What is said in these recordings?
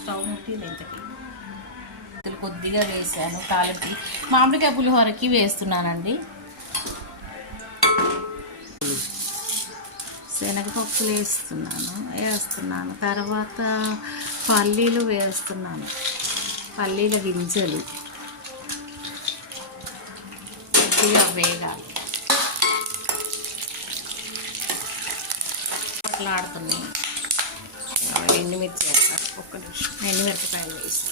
Stove ముట్టింది ఇంతకి కొద్దిగా వేసాను తాలింపు. మామిడికాయ పులిహోరకి వేస్తున్నానండి. శనగపప్పులు వేస్తున్నాను. తర్వాత పల్లీలు వేస్తున్నాను. పల్లీల గింజలు కొద్దిగా వేగాలి. ఆడుతున్నాయి. ఎండుమిర్చి ఒక్క నిమిషం. ఎండుమిరపకాయలు వేసి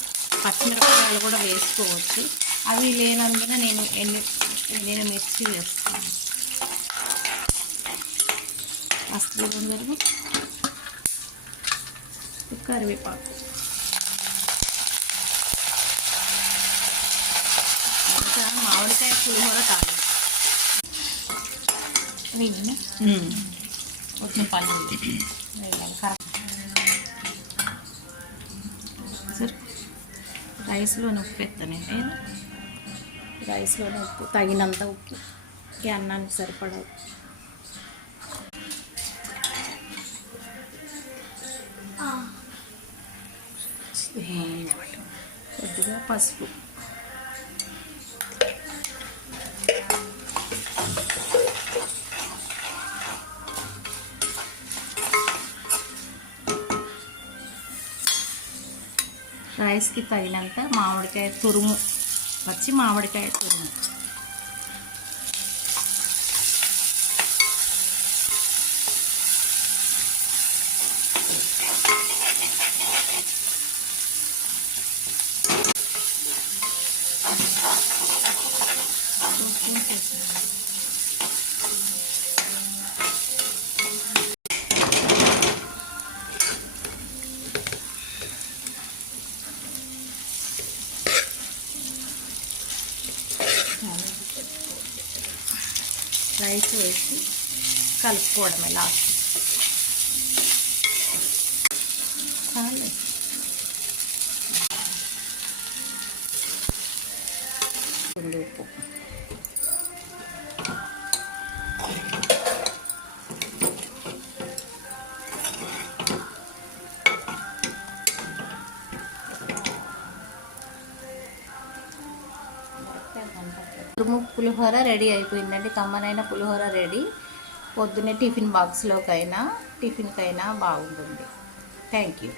పచ్చిమిరపకాయలు కూడా వేసుకోవచ్చు. అవి లేనందున నేను మిర్చి వేస్తాను. మస్తు వరకు కరివేపాకు ఇంకా మామిడికాయ పులిహోర తాలింపు కొంచెం పల్లీలు వేయాలి. సరే రైస్లోనే ఉప్పు ఎత్తానండి. రైస్లోనే ఉప్పు తగినంత ఉప్పు, ఈ అన్నానికి సరిపడా కొద్దిగా పసుపు, రైస్కి తగినంత మామిడికాయ తురుము, పచ్చి మామిడికాయ తురుము, రైస్ వేసి కలుపుకోవడమే లాస్ట్. చాలు. ఉప్పు, తురుము పులిహోర రెడీ అయిపోయిందండి. కమ్మనైన పులిహోర రెడీ. పొద్దున్నే టిఫిన్ బాక్స్లోకైనా టిఫిన్కైనా బాగుంటుంది. Thank you.